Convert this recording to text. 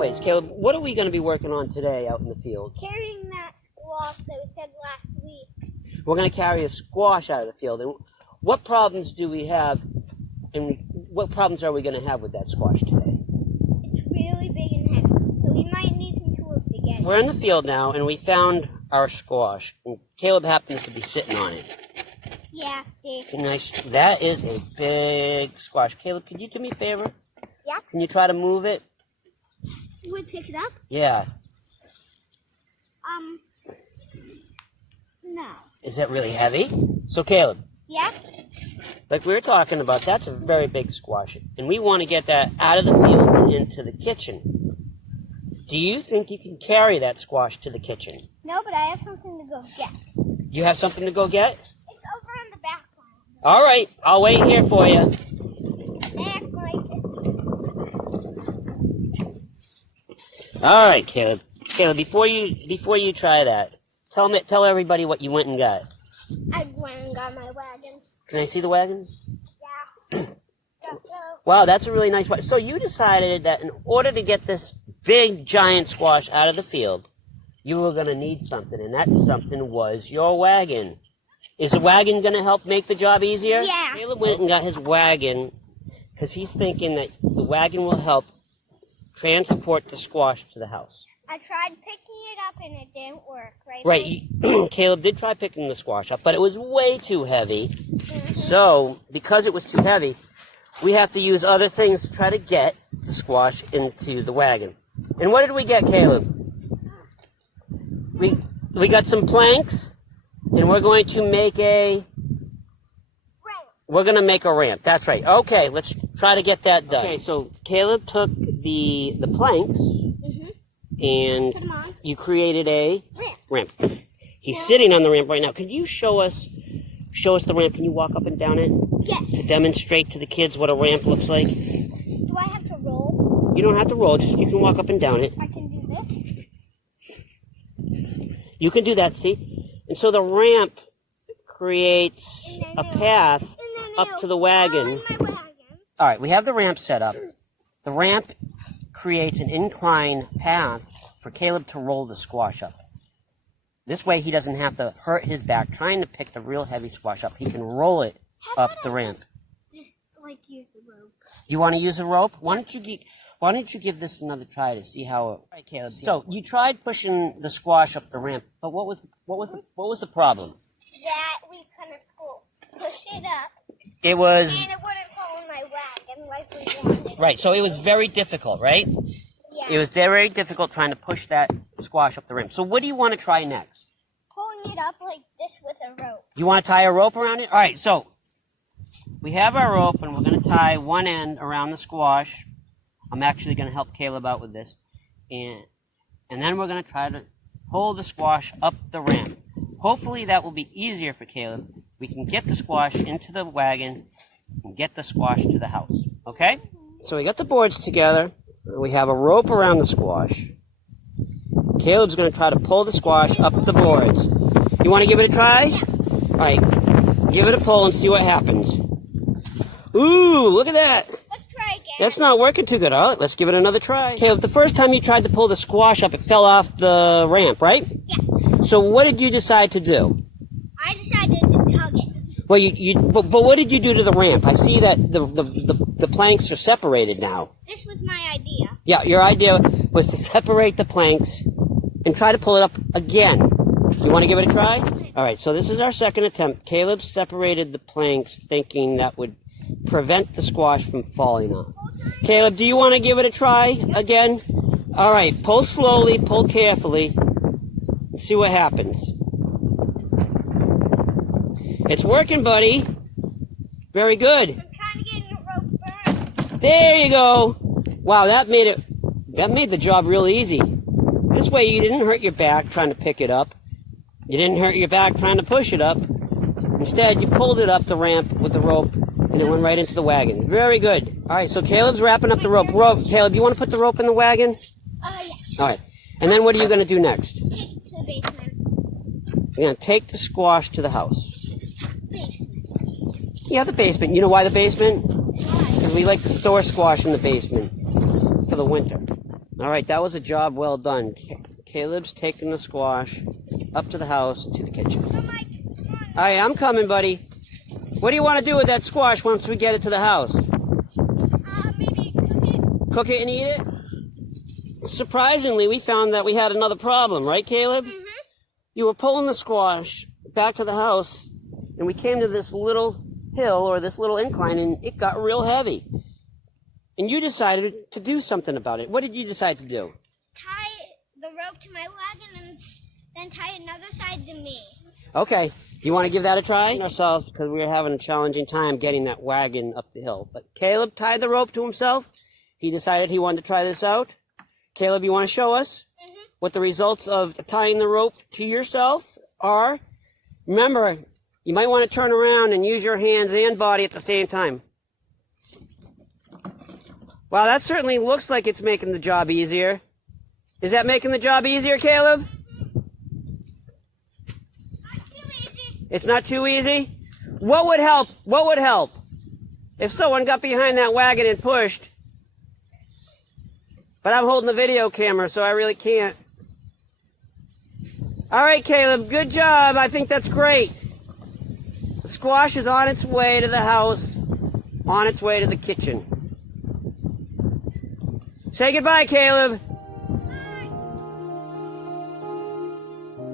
Wait, Caleb, what are we going to be working on today out in the field? Carrying that squash that we said last week. We're going to carry a squash out of the field. And what problems do we have, and what problems are we going to have with that squash today? It's really big and heavy, so we might need some tools to get it. We're in the field now, and we found our squash. And Caleb happens to be sitting on it. Yeah, see. Nice. That is a big squash. Caleb, could you do me a favor? Yeah. Can you try to move it? You want to pick it up? Yeah. No. Is that really heavy? So, Caleb. Yeah? Like we were talking about, that's a very big squash. And we want to get that out of the field and into the kitchen. Do you think you can carry that squash to the kitchen? No, but I have something to go get. You have something to go get? It's over in the background. All right, I'll wait here for you. Act like it. All right, Caleb. Caleb, before you try that, tell everybody what you went and got. I went and got my wagon. Can I see the wagon? Yeah. Wow, that's a really nice wagon. So you decided that in order to get this big, giant squash out of the field, you were going to need something, and that something was your wagon. Is the wagon going to help make the job easier? Yeah. Caleb went and got his wagon because he's thinking that the wagon will help transport the squash to the house. I tried picking it up and it didn't work, right? Right. Caleb did try picking the squash up, but it was way too heavy. Mm-hmm. So, because it was too heavy, we have to use other things to try to get the squash into the wagon. And what did we get, Caleb? We got some planks, and we're going to make a... We're going to make a ramp. That's right. Okay, let's try to get that done. Okay, so Caleb took the planks, and you created a ramp. He's sitting on the ramp right now. Can you show us the ramp? Can you walk up and down it? Yes. To demonstrate to the kids what a ramp looks like? Do I have to roll? You don't have to roll, just you can walk up and down it. I can do this? You can do that, see? And so the ramp creates a path up to the wagon. All right, we have the ramp set up. The ramp creates an incline path for Caleb to roll the squash up. This way he doesn't have to hurt his back trying to pick the real heavy squash up. He can roll it up the ramp. Just like use the rope. You want to use a rope? Why don't you give this another try to see how it... All right, Caleb. So you tried pushing the squash up the ramp, but what was the problem? That we couldn't push it up. It was... And it wouldn't fall in my wagon like we wanted. Right, so it was very difficult, right? Yeah. It was very difficult trying to push that squash up the ramp. So what do you want to try next? Pulling it up like this with a rope. You want to tie a rope around it? All right, so we have our rope, and we're going to tie one end around the squash. I'm actually going to help Caleb out with this. And then we're going to try to pull the squash up the ramp. Hopefully that will be easier for Caleb. We can get the squash into the wagon and get the squash to the house. Okay? So we got the boards together. We have a rope around the squash. Caleb's going to try to pull the squash up the boards. You want to give it a try? Yeah. All right. Give it a pull and see what happens. Ooh, look at that. Let's try again. That's not working too good. All right, let's give it another try. Caleb, the first time you tried to pull the squash up, it fell off the ramp, right? Yeah. So what did you decide to do? I decided to tug it. Well, but what did you do to the ramp? I see that the planks are separated now. This was my idea. Yeah, your idea was to separate the planks and try to pull it up again. Do you want to give it a try? All right, so this is our second attempt. Caleb separated the planks thinking that would prevent the squash from falling off. Caleb, do you want to give it a try again? All right, pull slowly, pull carefully, and see what happens. It's working, buddy. Very good. I'm kind of getting the rope burned. There you go. Wow, that made the job real easy. This way you didn't hurt your back trying to pick it up. You didn't hurt your back trying to push it up. Instead, you pulled it up the ramp with the rope, and it went right into the wagon. Very good. All right, so Caleb's wrapping up the rope. Caleb, you want to put the rope in the wagon? Yeah. All right. And then what are you going to do next? To the basement. You're going to take the squash to the house. Basement. Yeah, the basement. You know why the basement? Why? Because we like to store squash in the basement for the winter. All right, that was a job well done. Caleb's taking the squash up to the house, to the kitchen. So, Mike, come on. All right, I'm coming, buddy. What do you want to do with that squash once we get it to the house? Maybe cook it. Cook it and eat it? Surprisingly, we found that we had another problem, right, Caleb? Mm-hmm. You were pulling the squash back to the house, and we came to this little hill or this little incline, and it got real heavy. And you decided to do something about it. What did you decide to do? Tie the rope to my wagon and then tie another side to me. Okay, do you want to give that a try? Ourselves, because we were having a challenging time getting that wagon up the hill. But Caleb tied the rope to himself. He decided he wanted to try this out. Caleb, you want to show us what the results of tying the rope to yourself are? Remember, you might want to turn around and use your hands and body at the same time. Wow, that certainly looks like it's making the job easier. Is that making the job easier, Caleb? Not too easy. It's not too easy? What would help? What would help? If someone got behind that wagon and pushed. But I'm holding the video camera, so I really can't. All right, Caleb, good job. I think that's great. The squash is on its way to the house, on its way to the kitchen. Say goodbye, Caleb.